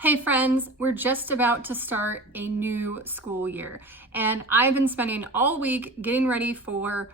Hey friends, we're just about to start a new school year and I've been spending all week getting ready for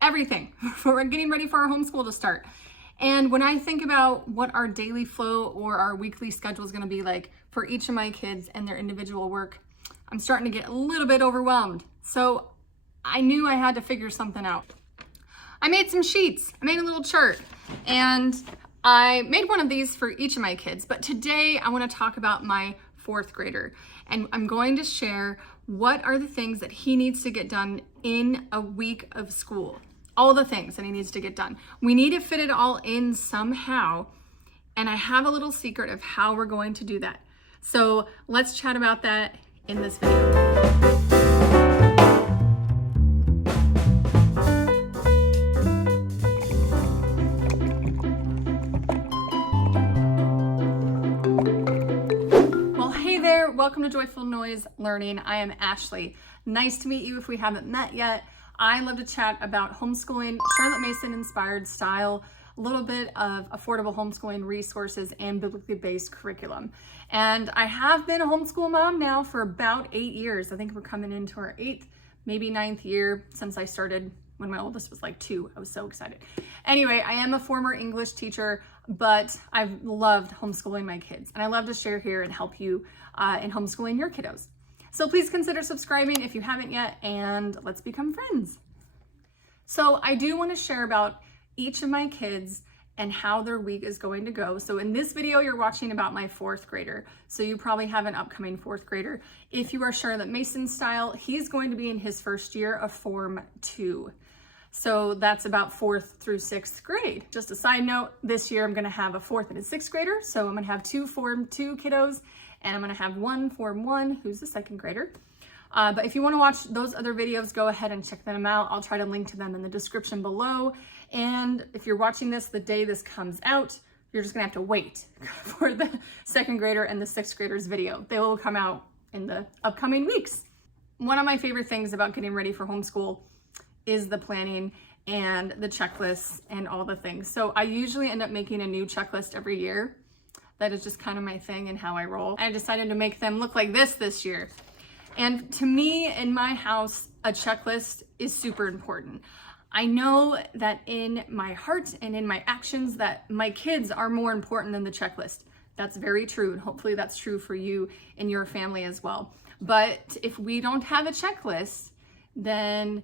everything, for getting ready for our homeschool to start. And when I think about what our daily flow or our weekly schedule is going to be like for each of my kids and their individual work, I'm starting to get a little bit overwhelmed. So I knew I had to figure something out. I made some sheets, I made a little chart, and I made one of these for each of my kids, but today I want to talk about my fourth grader, and I'm going to share what are the things that he needs to get done in a week of school. All the things that he needs to get done. We need to fit it all in somehow, and I have a little secret of how we're going to do that. So let's chat about that in this video. Welcome to Joyful Noise Learning. I am Ashley. Nice to meet you if we haven't met yet. I love to chat about homeschooling, Charlotte Mason inspired style, a little bit of affordable homeschooling resources and biblically based curriculum. And I have been a homeschool mom now for about 8 years. I think we're coming into our 8th, maybe 9th year since I started when my oldest was like 2. I was so excited. Anyway, I am a former English teacher, but I've loved homeschooling my kids, and I love to share here and help you in homeschooling your kiddos. So please consider subscribing if you haven't yet, and let's become friends. So I do want to share about each of my kids and how their week is going to go. So in this video, you're watching about my fourth grader. So you probably have an upcoming fourth grader. If you are Charlotte Mason style, he's going to be in his first year of Form 2. So that's about 4th through 6th grade. Just a side note, this year I'm gonna have a 4th and a 6th grader. So I'm gonna have 2 Form 2 kiddos, and I'm gonna have 1 Form 1, who's the 2nd grader. But if you wanna watch those other videos, go ahead and check them out. I'll try to link to them in the description below. And if you're watching this the day this comes out, you're just gonna have to wait for the 2nd grader and the 6th grader's video. They will come out in the upcoming weeks. One of my favorite things about getting ready for homeschool is the planning and the checklists and all the things. So I usually end up making a new checklist every year. That is just kind of my thing and how I roll. I decided to make them look like this year. And to me, in my house, a checklist is super important. I know that in my heart and in my actions that my kids are more important than the checklist. That's very true, and hopefully that's true for you and your family as well. But if we don't have a checklist, then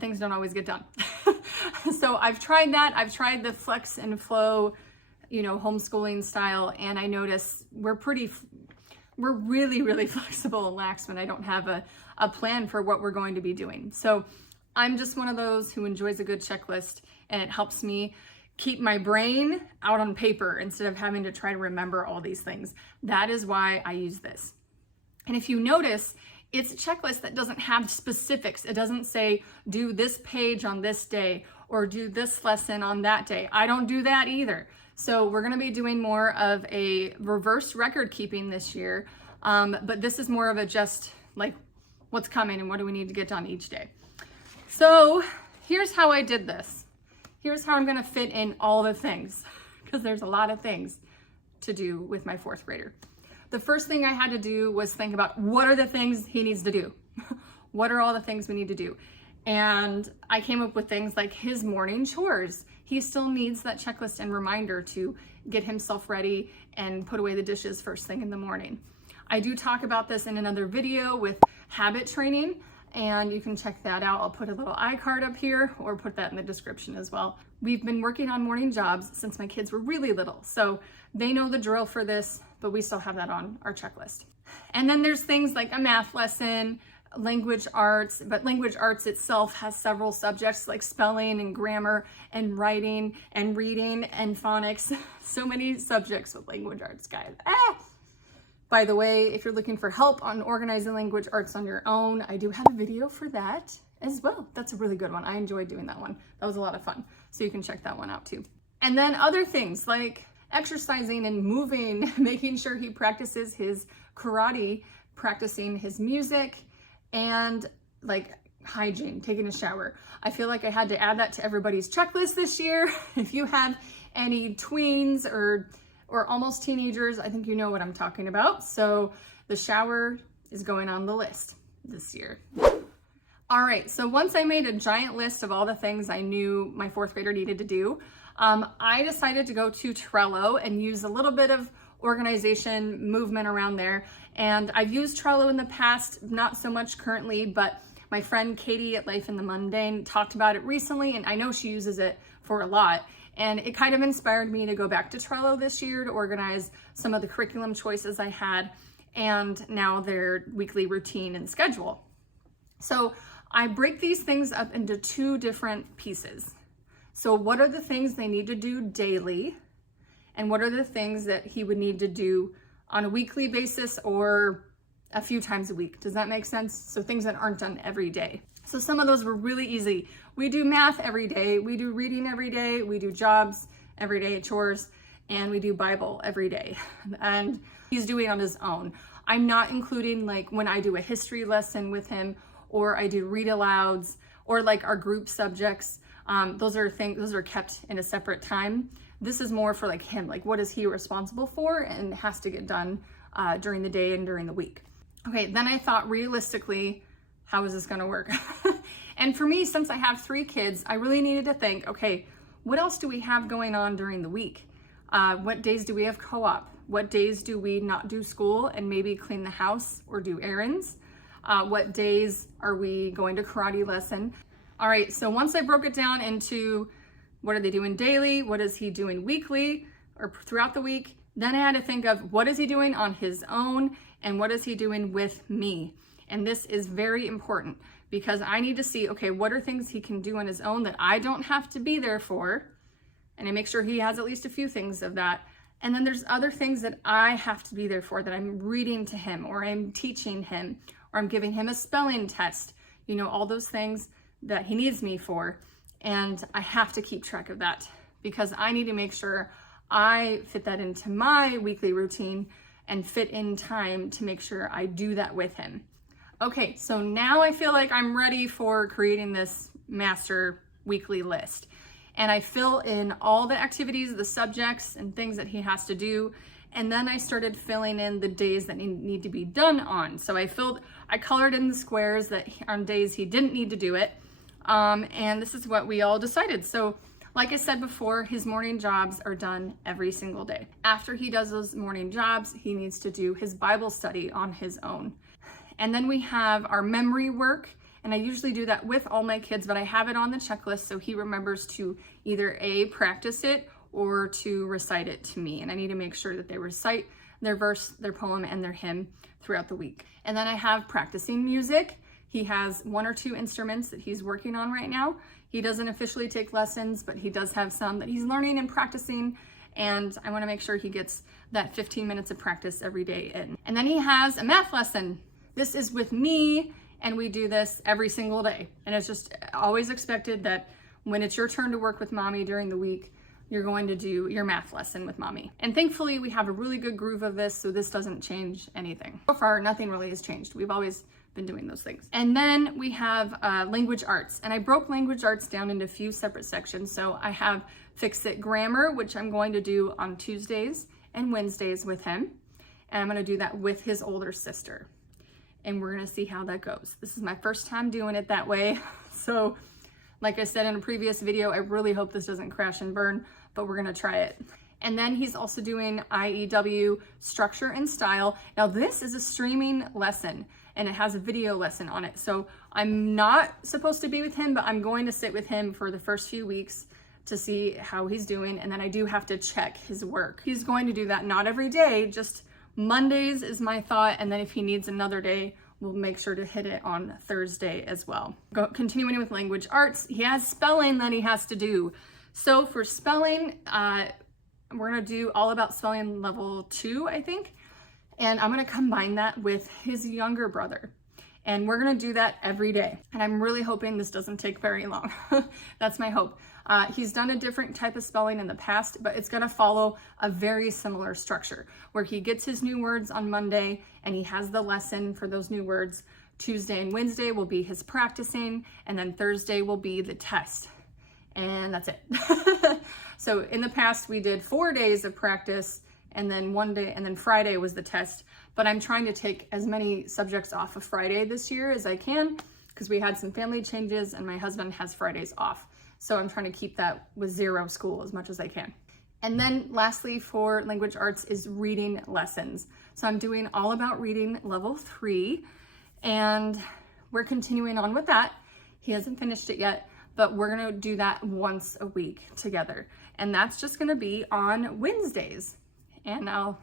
things don't always get done. So I've tried that. I've tried the flex and flow, homeschooling style, and I notice we're really flexible and lax when I don't have a plan for what we're going to be doing. So I'm just one of those who enjoys a good checklist, and it helps me keep my brain out on paper instead of having to try to remember all these things. That is why I use this. And if you notice, it's a checklist that doesn't have specifics. It doesn't say, do this page on this day or do this lesson on that day. I don't do that either. So we're gonna be doing more of a reverse record keeping this year. But this is more of a just like what's coming and what do we need to get done each day. So here's how I did this. Here's how I'm gonna fit in all the things, because there's a lot of things to do with my fourth grader. The first thing I had to do was think about what are the things he needs to do? What are all the things we need to do? And I came up with things like his morning chores. He still needs that checklist and reminder to get himself ready and put away the dishes first thing in the morning. I do talk about this in another video with habit training, and you can check that out. I'll put a little iCard up here or put that in the description as well. We've been working on morning jobs since my kids were really little, so they know the drill for this, but we still have that on our checklist. And then there's things like a math lesson, language arts, but language arts itself has several subjects like spelling and grammar and writing and reading and phonics. So many subjects with language arts, guys. By the way, if you're looking for help on organizing language arts on your own, I do have a video for that as well. That's a really good one. I enjoyed doing that one. That was a lot of fun. So you can check that one out too. And then other things like exercising and moving, making sure he practices his karate, practicing his music, and like hygiene, taking a shower. I feel like I had to add that to everybody's checklist this year. If you have any tweens or or almost teenagers, I think you know what I'm talking about. So the shower is going on the list this year. All right, so once I made a giant list of all the things I knew my fourth grader needed to do, I decided to go to Trello and use a little bit of organization movement around there. And I've used Trello in the past, not so much currently, but my friend Katie at Life in the Mundane talked about it recently, and I know she uses it for a lot. And it kind of inspired me to go back to Trello this year to organize some of the curriculum choices I had and now their weekly routine and schedule. So I break these things up into two different pieces. So what are the things they need to do daily? And what are the things that he would need to do on a weekly basis or a few times a week? Does that make sense? So things that aren't done every day. So some of those were really easy. We do math every day. We do reading every day. We do jobs every day, chores, and we do Bible every day. And he's doing it on his own. I'm not including like when I do a history lesson with him, or I do read alouds, or like our group subjects. Those are kept in a separate time. This is more for like him, like what is he responsible for and has to get done during the day and during the week. Okay, then I thought realistically, how is this gonna work? And for me, since I have 3 kids, I really needed to think, okay, what else do we have going on during the week? What days do we have co-op? What days do we not do school and maybe clean the house or do errands? What days are we going to karate lesson? All right, so once I broke it down into what are they doing daily, what is he doing weekly or throughout the week, then I had to think of what is he doing on his own and what is he doing with me? And this is very important because I need to see, okay, what are things he can do on his own that I don't have to be there for? And I make sure he has at least a few things of that. And then there's other things that I have to be there for, that I'm reading to him, or I'm teaching him, or I'm giving him a spelling test, you know, all those things that he needs me for. And I have to keep track of that because I need to make sure I fit that into my weekly routine and fit in time to make sure I do that with him. Okay, so now I feel like I'm ready for creating this master weekly list. And I fill in all the activities, the subjects, and things that he has to do. And then I started filling in the days that need to be done on. So I colored in the squares that on days he didn't need to do it. And this is what we all decided. So like I said before, his morning jobs are done every single day. After he does those morning jobs, he needs to do his Bible study on his own. And then we have our memory work. And I usually do that with all my kids, but I have it on the checklist so he remembers to either practice it or to recite it to me. And I need to make sure that they recite their verse, their poem, and their hymn throughout the week. And then I have practicing music. He has 1 or 2 instruments that he's working on right now. He doesn't officially take lessons, but he does have some that he's learning and practicing. And I want to make sure he gets that 15 minutes of practice every day in. And then he has a math lesson. This is with me, and we do this every single day. And it's just always expected that when it's your turn to work with mommy during the week, you're going to do your math lesson with mommy. And thankfully, we have a really good groove of this, so this doesn't change anything. So far, nothing really has changed. We've always been doing those things. And then we have language arts. And I broke language arts down into a few separate sections. So I have Fix It Grammar, which I'm going to do on Tuesdays and Wednesdays with him. And I'm going to do that with his older sister. And we're gonna see how that goes. This is my first time doing it that way. So like I said in a previous video, I really hope this doesn't crash and burn, but we're gonna try it. And then he's also doing IEW Structure and Style. Now this is a streaming lesson and it has a video lesson on it. So I'm not supposed to be with him, but I'm going to sit with him for the first few weeks to see how he's doing. And then I do have to check his work. He's going to do that not every day, just Mondays is my thought, and then if he needs another day, we'll make sure to hit it on Thursday as well. Continuing with language arts, he has spelling that he has to do. So for spelling, we're gonna do all about spelling level 2, I think, and I'm gonna combine that with his younger brother. And we're gonna do that every day. And I'm really hoping this doesn't take very long. That's my hope. He's done a different type of spelling in the past, but it's gonna follow a very similar structure where he gets his new words on Monday and he has the lesson for those new words. Tuesday and Wednesday will be his practicing, and then Thursday will be the test. And that's it. So in the past, we did 4 days of practice and then one day, and then Friday was the test. But I'm trying to take as many subjects off of Friday this year as I can, because we had some family changes and my husband has Fridays off. So I'm trying to keep that with 0 school as much as I can. And then lastly for language arts is reading lessons. So I'm doing All About Reading level 3, and we're continuing on with that. He hasn't finished it yet, but we're gonna do that once a week together. And that's just gonna be on Wednesdays. And I'll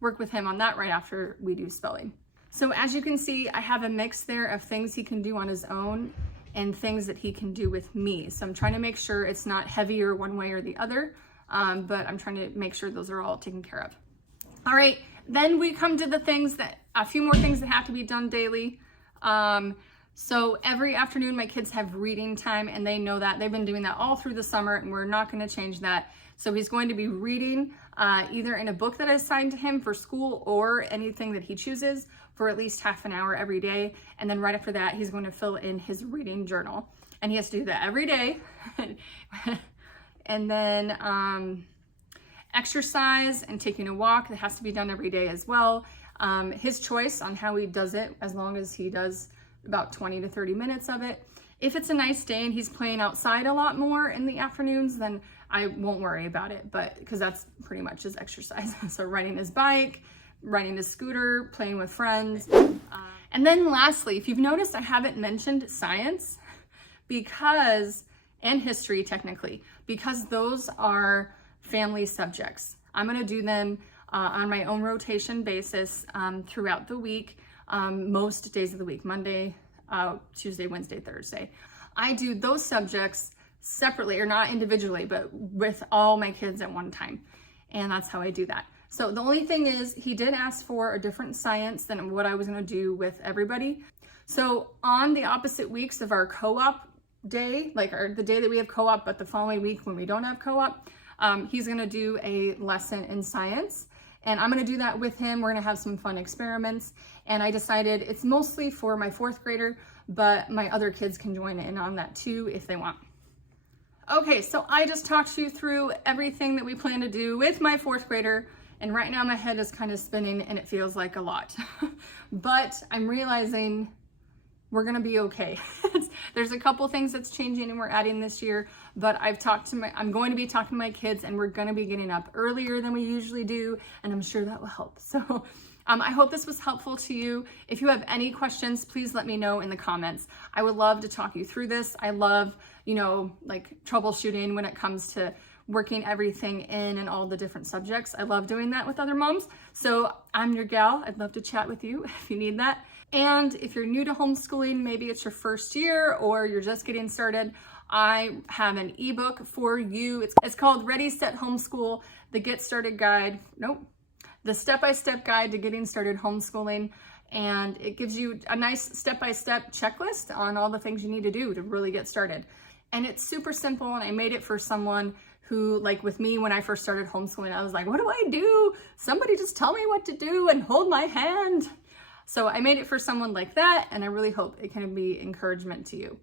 work with him on that right after we do spelling. So as you can see, I have a mix there of things he can do on his own and things that he can do with me. So I'm trying to make sure it's not heavier one way or the other, but I'm trying to make sure those are all taken care of. All right, then we come to the things that, a few more things that have to be done daily. So every afternoon my kids have reading time, and they know that. They've been doing that all through the summer, and we're not gonna change that. So he's going to be reading either in a book that I assigned to him for school or anything that he chooses for at least half an hour every day. And then right after that, he's going to fill in his reading journal. And he has to do that every day. And then exercise and taking a walk, that has to be done every day as well. His choice on how he does it, as long as he does about 20 to 30 minutes of it. If it's a nice day and he's playing outside a lot more in the afternoons, then I won't worry about it, but because that's pretty much his exercise. So riding his bike, riding his scooter, playing with friends. And then lastly, if you've noticed, I haven't mentioned science and history technically, because those are family subjects. I'm gonna do them on my own rotation basis throughout the week, most days of the week, Monday, Tuesday, Wednesday, Thursday. I do those subjects separately, or not individually, but with all my kids at one time. And that's how I do that. So the only thing is, he did ask for a different science than what I was gonna do with everybody. So on the opposite weeks of our co-op day, like the day that we have co-op, but the following week when we don't have co-op, he's gonna do a lesson in science. And I'm gonna do that with him. We're gonna have some fun experiments. And I decided it's mostly for my 4th grader, but my other kids can join in on that too if they want. Okay, so I just talked you through everything that we plan to do with my 4th grader. And right now my head is kind of spinning and it feels like a lot. But I'm realizing we're gonna be okay. There's a couple things that's changing and we're adding this year, but I'm going to be talking to my kids, and we're gonna be getting up earlier than we usually do, and I'm sure that will help. So I hope this was helpful to you. If you have any questions, please let me know in the comments. I would love to talk you through this. I love, like troubleshooting when it comes to working everything in and all the different subjects. I love doing that with other moms. So I'm your gal. I'd love to chat with you if you need that. And if you're new to homeschooling, maybe it's your first year or you're just getting started, I have an ebook for you. It's called Ready, Set, Homeschool, the Get Started Guide. The step-by-step guide to getting started homeschooling. And it gives you a nice step-by-step checklist on all the things you need to do to really get started. And it's super simple, and I made it for someone who, like with me, when I first started homeschooling, I was like, what do I do? Somebody just tell me what to do and hold my hand. So I made it for someone like that, and I really hope it can be encouragement to you.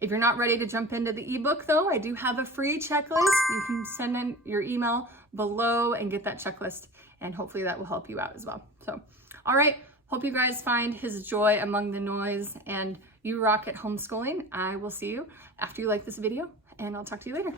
If you're not ready to jump into the ebook though, I do have a free checklist. You can send in your email below and get that checklist, and hopefully that will help you out as well. So, all right, hope you guys find his joy among the noise and you rock at homeschooling. I will see you after you like this video, and I'll talk to you later.